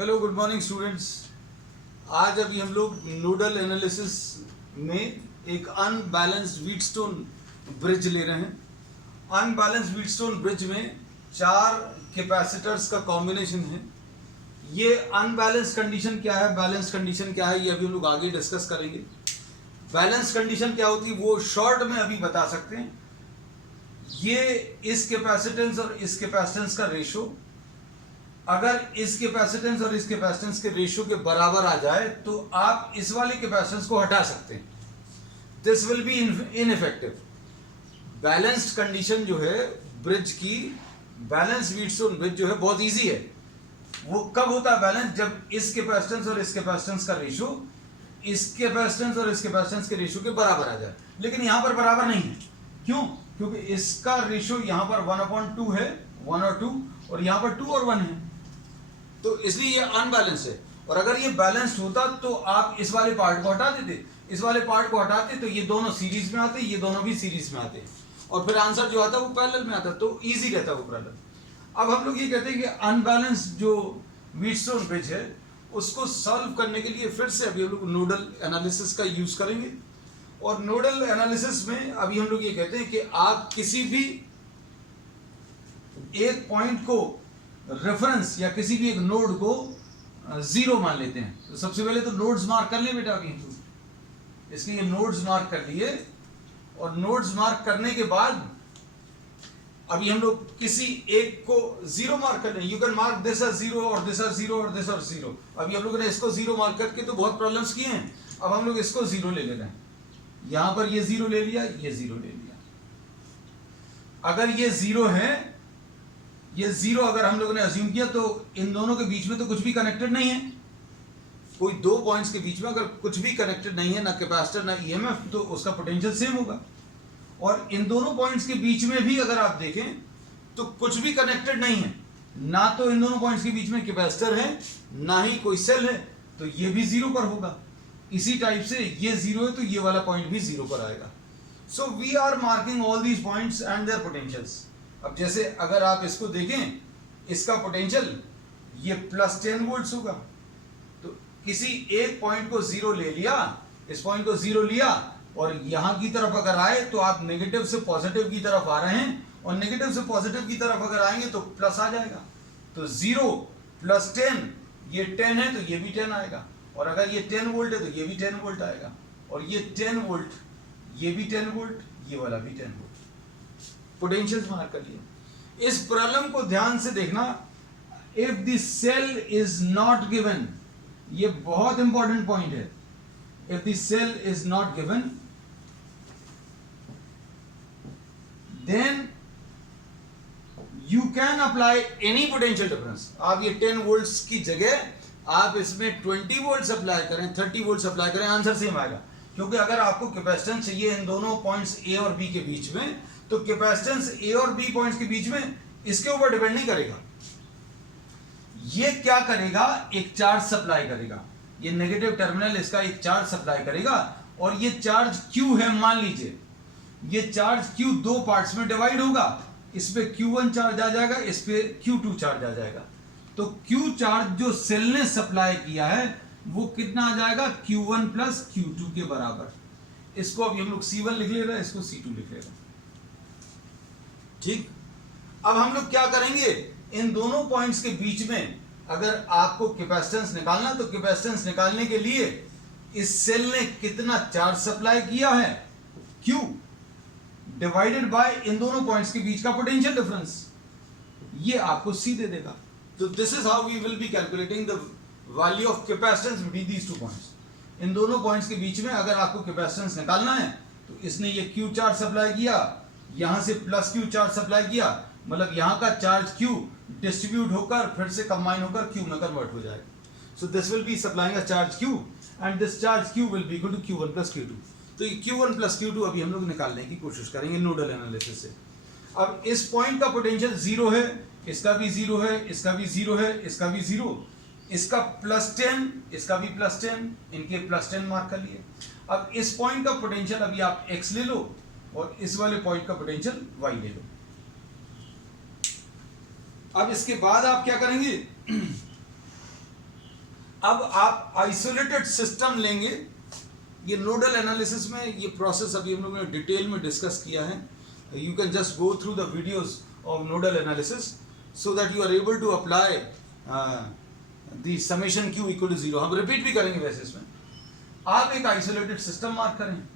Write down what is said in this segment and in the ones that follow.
Hello good morning students. आज अभी हम लोग नोडल एनालिसिस में एक अनबैलेंस्ड व्हीटस्टोन ब्रिज ले रहे हैं। अनबैलेंस्ड व्हीटस्टोन ब्रिज में 4 कैपेसिटर्स का कॉम्बिनेशन है। ये अनबैलेंस कंडीशन क्या है, बैलेंस कंडीशन क्या है, ये अभी हम लोग आगे डिस्कस करेंगे। बैलेंस कंडीशन क्या होती है वो शॉर्ट में अभी बता सकते हैं। ये इस कैपेसिटेंस और इस कैपेसिटेंस का रेशो अगर इस कैपेसिटेंस और इस कैपेसिटेंस के रेशियो के बराबर आ जाए तो आप इस वाले कैपेसिटेंस को हटा सकते हैं। This will B ineffective. Balanced condition जो है ब्रिज की, बैलेंस व्हीटस्टोन ब्रिज जो है बहुत इजी है। वो कब होता है बैलेंस? जब इस कैपेसिटेंस और इस कैपेसिटेंस का रेशियो इस कैपेसिटेंस और इस कैपेसिटेंस के रेशियो के बराबर आ जाए। लेकिन यहां पर बराबर नहीं है। क्यों? क्योंकि इसका रेशियो यहां पर 1/2 है, 1 और 2, और यहां पर 2 और 1 है, तो इसलिए ये अनबैलेंस है। और अगर ये बैलेंस होता तो आप इस वाले पार्ट को हटा देते, इस वाले पार्ट को हटाते तो ये दोनों सीरीज में आते, ये दोनों भी सीरीज में आते, और फिर आंसर जो आता वो पैरेलल में आता, तो इजी रहता वो पैरेलल। अब हम लोग ये कहते हैं कि अनबैलेंस जो व्हीटस्टोन ब्रिज है उसको सॉल्व करने के लिए फिर से अभी हम लोग नोडल एनालिसिस का यूज करेंगे। और नोडल एनालिसिस में अभी हम लोग ये कहते हैं कि आप किसी भी एक पॉइंट को रेफरेंस या किसी भी एक नोड को 0 मान लेते हैं। तो सबसे पहले तो नोड्स मार्क कर लिए बेटा, अभी इसके ये नोड्स मार्क कर लिए, और नोड्स मार्क करने के बाद अभी हम लोग किसी एक को 0 मार्क कर लें। You can mark this as 0 और दिस एज 0 और दिस और 0। अभी हम लोगों ने इसको 0 मार्क करके तो बहुत प्रॉब्लम्स किए हैं। अब हम लोग इसको 0 ले रहे हैं। यहां पर ये 0 ले लिया, ये 0 ले लिया। अगर ये 0 है, ये 0 अगर हम लोगों ने अज्यूम किया तो इन दोनों के बीच में तो कुछ भी कनेक्टेड नहीं है। कोई दो पॉइंट्स के बीच में अगर कुछ भी कनेक्टेड नहीं है, ना कैपेसिटर ना ईएमएफ, तो उसका पोटेंशियल सेम होगा। और इन दोनों पॉइंट्स के बीच में भी अगर आप देखें तो कुछ भी कनेक्टेड नहीं है, ना तो इन दोनों पॉइंट्स के बीच में कैपेसिटर है ना ही कोई सेल है, तो ये भी 0 पर होगा। इसी टाइप से ये 0 है तो ये वाला पॉइंट भी 0 पर आएगा। So we are marking all these points and their potentials. अब जैसे अगर आप इसको देखें, इसका पोटेंशियल ये +10 वोल्ट्स होगा। तो किसी एक पॉइंट को 0 ले लिया, इस पॉइंट को 0 लिया, और यहां की तरफ अगर आए तो आप नेगेटिव से पॉजिटिव की तरफ आ रहे हैं, और नेगेटिव से पॉजिटिव की तरफ अगर आएंगे तो प्लस आ जाएगा। तो 0 + 10, ये 10 है तो ये भी 10 आएगा, और अगर ये 10 वोल्ट है तो ये भी 10 वोल्ट आएगा, और ये 10 वोल्ट, ये भी 10 वोल्ट, ये वाला भी 10 वोल्ट। पोटेंशियल्स मार्क कर लिए। इस प्रॉब्लम को ध्यान से देखना। If the cell is not given, ये बहुत इंपॉर्टेंट पॉइंट है। If the cell is not given then you can apply any potential difference. आप ये 10 वोल्ट्स की जगह आप इसमें 20 वोल्ट अप्लाई करें, 30 वोल्ट अप्लाई करें, आंसर सेम आएगा। क्योंकि अगर आपको कैपेसिटेंस चाहिए इन दोनों पॉइंट्स ए और बी के बीच में, तो कैपेसिटेंस ए और बी पॉइंट्स के बीच में इसके ऊपर डिपेंड नहीं करेगा। ये क्या करेगा? एक चार्ज सप्लाई करेगा। ये नेगेटिव टर्मिनल इसका एक चार्ज सप्लाई करेगा, और ये चार्ज Q है। मान लीजिए ये चार्ज Q 2 पार्ट्स में डिवाइड होगा। इस पे Q1 चार्ज आ जाएगा, इस पे Q2 चार्ज आ जाएगा। तो Q चार्ज जो सेल ने सप्लाई किया है वो कितना आ जाएगा? Q1 + Q2 के बराबर। इसको अभी हम लोग C1 लिख ले रहे हैं, इसको C2 लिख ले रहे हैं। ठीक। अब हम लोग क्या करेंगे? इन दोनों पॉइंट्स के बीच में अगर आपको कैपेसिटेंस निकालना, तो कैपेसिटेंस निकालने के लिए इस सेल ने कितना चार्ज सप्लाई किया है, Q, डिवाइडेड बाय इन दोनों पॉइंट्स के बीच का पोटेंशियल डिफरेंस, ये आपको C दे देगा। तो this is how we will be calculating the value of capacitance between these two points. इन दोनों पॉइंट्स के बीच में अगर आपको कैपेसिटेंस निकालना है तो इसने ये Q चार्ज सप्लाई किया, यहां से +Q चार्ज सप्लाई किया, मतलब यहां का चार्ज Q डिस्ट्रीब्यूट होकर फिर से कंबाइन होकर Q में कन्वर्ट हो जाएगा। So this will be supplying a charge Q and this charge Q will be equal to Q1 + Q2। तो ये Q1 + Q2 अभी हम लोग निकालने की कोशिश करेंगे नोडल एनालिसिस से। अब इस पॉइंट का पोटेंशियल 0 है, इसका भी 0 है, इसका भी 0 है, इसका भी 0, इसका +10, इसका भी +10, इनके +10 मार्क कर लिए। अब इस पॉइंट का पोटेंशियल अभी आप x ले लो, और इस वाले पॉइंट का पोटेंशियल y ले लो। अब इसके बाद आप क्या करेंगे? अब आप आइसोलेटेड सिस्टम लेंगे, ये नोडल एनालिसिस में ये प्रोसेस अभी हम लोगों ने डिटेल में डिस्कस किया है. You can just go through the videos of nodal analysis so that you are able to apply the summation Q equal to 0. हम रिपीट भी करेंगे वैसे इसमें. आप एक आइसोलेटेड सिस्टम मार्क करें,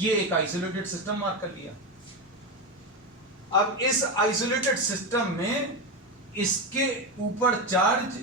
ये एक आइसोलेटेड सिस्टम मार्क कर लिया. अब इस आइसोलेटेड सिस्टम में इसके ऊपर चार्ज,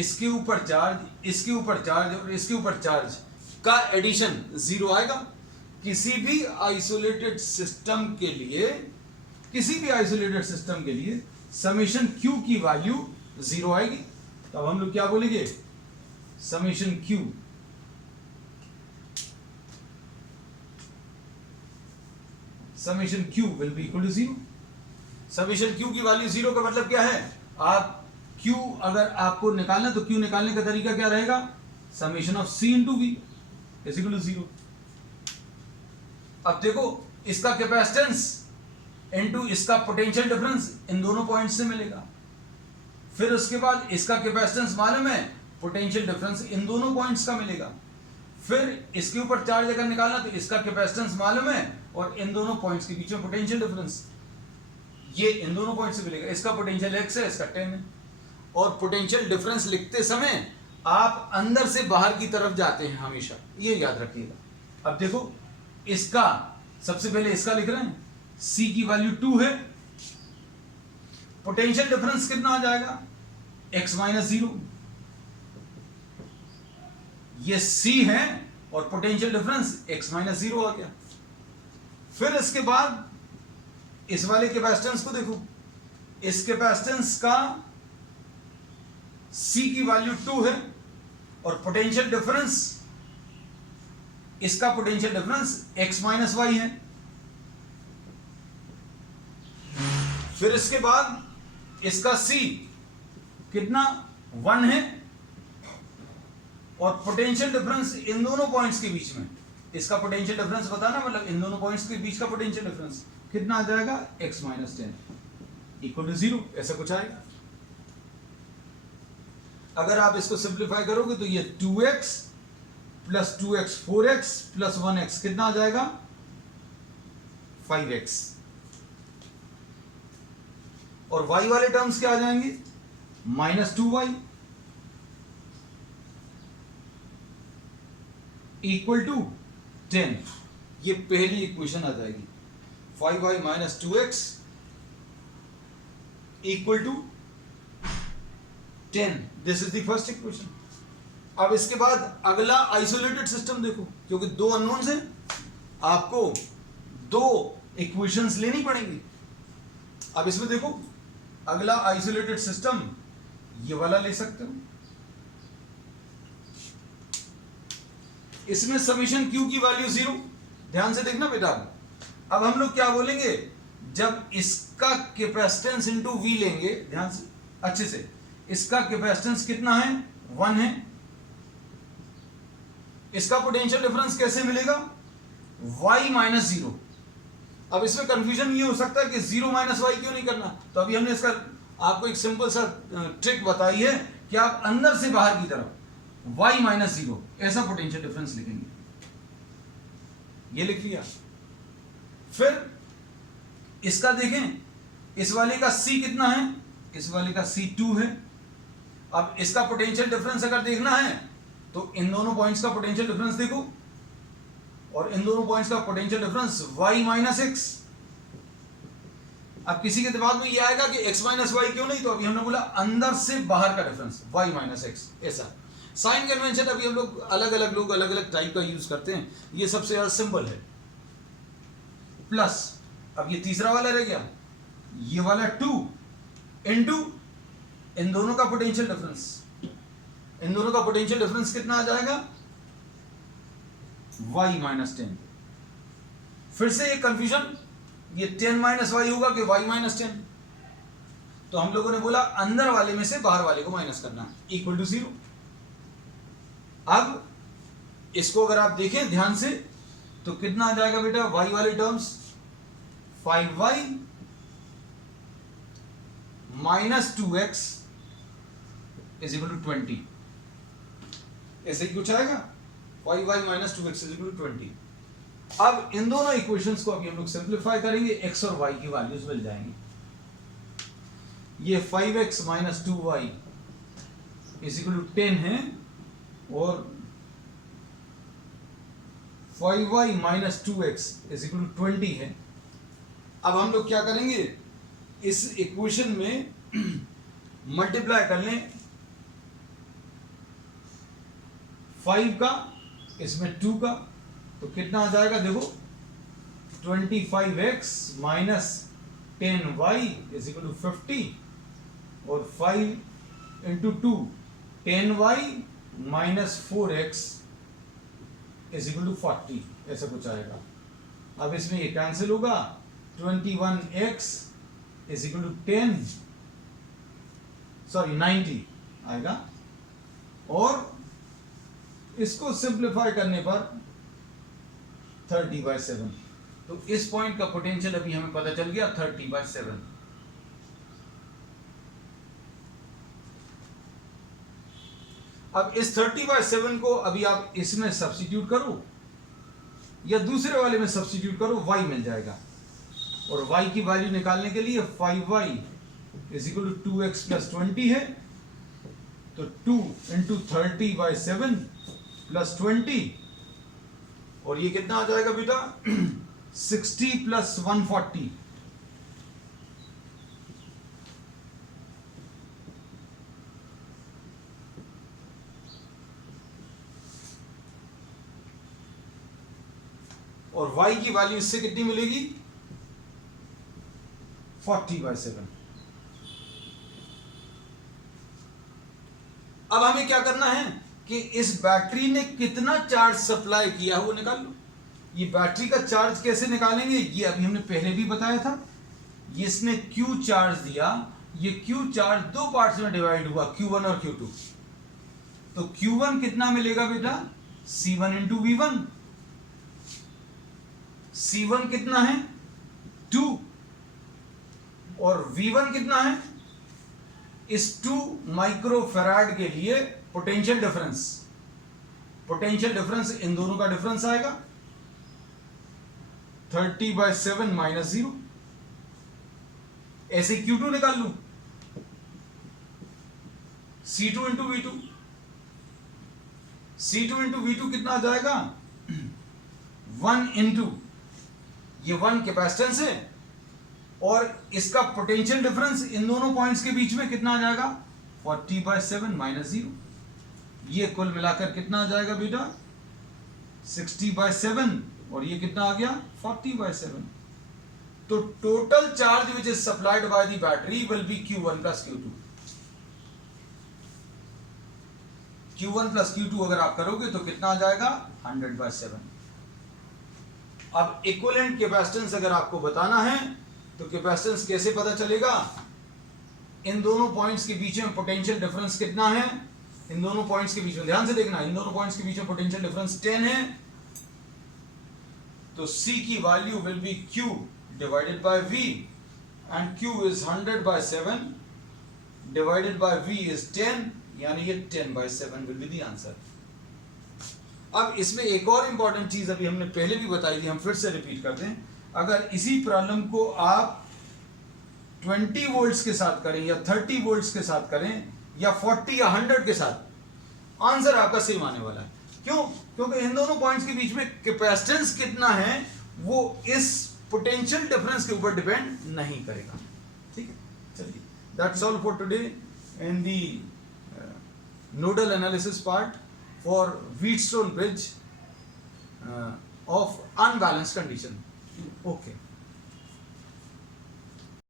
इसके ऊपर चार्ज, इसके ऊपर चार्ज और इसके ऊपर चार्ज का एडिशन 0 आएगा. किसी भी आइसोलेटेड सिस्टम के लिए, किसी भी आइसोलेटेड सिस्टम के लिए समेशन क्यू की वैल्यू 0 आएगी. तो अब हम लोग क्या बोलेंगे, summation Q will be equal to 0. Summation Q की वैल्यू 0 का मतलब क्या है, आप क्यू अगर आपको निकालना तो क्यू निकालने का तरीका क्या रहेगा, summation of C into V is equal to 0. अब देखो इसका कैपेसिटेंस इनटू इसका पोटेंशियल डिफरेंस इन दोनों पॉइंट से मिलेगा. फिर उसके बाद इसका कैपेसिटेंस मालूम है, पोटेंशियल डिफरेंस इन दोनों पॉइंट्स का मिलेगा. फिर इसके ऊपर चार्ज अगर निकालना तो इसका कैपेसिटेंस मालूम है और इन दोनों पॉइंट्स के बीच में पोटेंशियल डिफरेंस, ये इन दोनों पॉइंट से मिलेगा. इसका पोटेंशियल x है, इसका 10 है. और पोटेंशियल डिफरेंस लिखते समय आप अंदर से बाहर की तरफ जाते हैं हमेशा, ये याद रखिएगा. अब देखो इसका सबसे पहले इसका लिख रहे हैं, c की वैल्यू 2 है. पोटेंशियल डिफरेंस कितना आ जाएगा, x माइनस 0. ये c है और पोटेंशियल डिफरेंस x माइनस 0 आ गया. फिर इसके बाद इस वाले कैपेसिटेंस को देखो, इस कैपेसिटेंस का c की वैल्यू 2 है और पोटेंशियल डिफरेंस, इसका potential difference x minus y है. फिर इसके बाद इसका c कितना 1 है और पोटेंशियल डिफरेंस इन दोनों पॉइंट्स के बीच में, इसका पोटेंशियल डिफरेंस बताना मतलब इन दोनों पॉइंट्स के बीच का पोटेंशियल डिफरेंस कितना आ जाएगा, x माइनस 10 इक्वल टू 0, ऐसा कुछ आएगा. अगर आप इसको सिंप्लीफाई करोगे तो ये 2x plus 2x 4x plus 1x कितना आ जाएगा, 5x. और y वाले टर्म्स क्या आ जाएंगे, माइनस 2y इक्वल टू 10. ये पहली इक्वेशन आ जाएगी. 5y minus 2x equal to 10. This is the first equation. अब इसके बाद अगला आइसोलेटेड सिस्टम देखो, क्योंकि दो अननोन्स हैं, आपको दो इक्वेशंस लेनी पड़ेंगी. अब इसमें देखो अगला आइसोलेटेड सिस्टम ये वाला ले सकते हो. इसमें समेशन क्यू की वैल्यू 0. ध्यान से देखना बेटा. अब हम लोग क्या बोलेंगे, जब इसका कैपेसिटेंस इनटू वी लेंगे, ध्यान से अच्छे से, इसका कैपेसिटेंस कितना है, 1 है. इसका पोटेंशियल डिफरेंस कैसे मिलेगा, y माइनस 0. अब इसमें कंफ्यूजन ये हो सकता है कि 0 माइनस वाई क्यों नहीं करना, तो अभी हमने इसका आपको एक सिंपल सा ट्रिक बताई है कि आप अंदर से बाहर की तरफ y माइनस 0 ऐसा पोटेंशियल डिफरेंस लिखेंगे. ये लिख लिया. फिर इसका देखें, इस वाले का c कितना है, इस वाले का c 2 है. अब इसका पोटेंशियल डिफरेंस अगर देखना है तो इन दोनों पॉइंट्स का पोटेंशियल डिफरेंस देखो और इन दोनों पॉइंट्स का potential difference y minus x. अब किसी के दिमाग में ये आएगा कि x माइनस वाई क्यों नहीं, तो अभी हमने बोला अंदर से बाहर का डिफरेंस y माइनस x. ऐसा साइन कन्वेंशन अभी हम लोग अलग अलग टाइप का यूज करते हैं, ये सबसे ज्यादा सिंपल है. प्लस अब ये तीसरा वाला रह गया, ये वाला 2 इनटू इन दोनों का पोटेंशियल डिफरेंस. इन दोनों का पोटेंशियल डिफरेंस कितना आ जाएगा, y माइनस 10. फिर से एक कंफ्यूजन, ये 10 माइनस वाई होगा कि y माइनस 10. तो हम लोगों ने बोला अंदर वाले में से बाहर वाले को माइनस करना, इक्वल टू 0. अब इसको अगर आप देखें ध्यान से तो कितना आ जाएगा बेटा, y वाले terms 5y minus 2x is equal to 20, ऐसे ही कुछ आएगा 5y minus 2x is equal to 20। अब इन दोनों इक्वेशंस को अभी हम लोग सिंप्लीफाई करेंगे, x और y की वैल्यूज मिल जाएंगी। ये 5x minus 2y is equal to 10 है और 5y minus 2x is equal to 20 है। अब हम लोग क्या करेंगे, इस इक्वेशन में मल्टीप्लाई कर लें 5 का, इसमें 2 का, तो कितना आ जाएगा देखो 25x minus 10y is equal to 50 और 5 into 2 10y minus 4x is equal to 40, ऐसा कुछ आएगा। अब इसमें ये कैंसिल होगा, 21x इज इक्वल टू 90 आएगा और इसको सिंप्लीफाई करने पर 30/7। तो इस पॉइंट का पोटेंशियल अभी हमें पता चल गया 30/7। अब इस 30/7 को अभी आप इसमें सब्स्टिट्यूट करो या दूसरे वाले में सब्स्टिट्यूट करो, y मिल जाएगा। और y की वैल्यू निकालने के लिए 5y is equal to 2x plus 20 है, तो 2 इंटू 30/7 प्लस 20 और ये कितना आ जाएगा बेटा 60 प्लस 140। और y की वैल्यू इससे कितनी मिलेगी 40/7। अब हमें क्या करना है कि इस बैटरी ने कितना चार्ज सप्लाई किया वो निकाल लो। ये बैटरी का चार्ज कैसे निकालेंगे, ये अभी हमने पहले भी बताया था। ये इसने Q चार्ज दिया, ये Q चार्ज दो पार्ट्स में डिवाइड हुआ, Q1 और Q2। तो Q1 कितना मिलेगा बेटा C1 इंटू V1, C1 कितना है 2 और V1 कितना है, इस 2 माइक्रोफैराड के लिए पोटेंशियल डिफरेंस, पोटेंशियल डिफरेंस इन दोनों का डिफरेंस आएगा 30/7 माइनस 0। ऐसे Q2 निकाल लू, C2 into V2, C2 into V2 कितना आ जाएगा 1 इंटू ये 1 कैपेसिटेंस है और इसका पोटेंशियल डिफरेंस इन दोनों पॉइंट्स के बीच में कितना आ जाएगा 40/7 माइनस 0। ये कुल मिलाकर कितना आ जाएगा बेटा 60/7 और ये कितना आ गया 40/7। तो total charge which is supplied by the battery will be Q1 plus Q2। Q1 plus Q2 अगर आप करोगे तो कितना आ जाएगा 100/7। अब इक्विवेलेंट कैपेसिटेंस अगर आपको बताना है तो कैपेसिटेंस कैसे पता चलेगा, इन दोनों पॉइंट्स के बीच में पोटेंशियल डिफरेंस कितना है, इन दोनों पॉइंट्स के बीच में ध्यान से देखना, इन दोनों पॉइंट्स के बीच में पोटेंशियल डिफरेंस 10 है। तो C की value will be Q divided by V and Q is 100/7 divided by V is 10, यानी ये 10/7 विल बी द आंसर। अब इसमें एक और इंपॉर्टेंट चीज अभी हमने पहले भी बताई थी, हम फिर से रिपीट करते हैं। अगर इसी प्रॉब्लम को आप 20 वोल्ट्स के साथ करें या 30 वोल्ट्स के साथ करें या 40 या 100 के साथ, आंसर आपका सेम आने वाला है। क्यों? क्योंकि इन दोनों पॉइंट्स के बीच में कैपेसिटेंस कितना है वो इस पोटेंशियल डिफरेंस के ऊपर डिपेंड नहीं करेगा। ठीक है, चलिए, that's all for today in the nodal analysis part for Wheatstone bridge of unbalanced condition. Okay.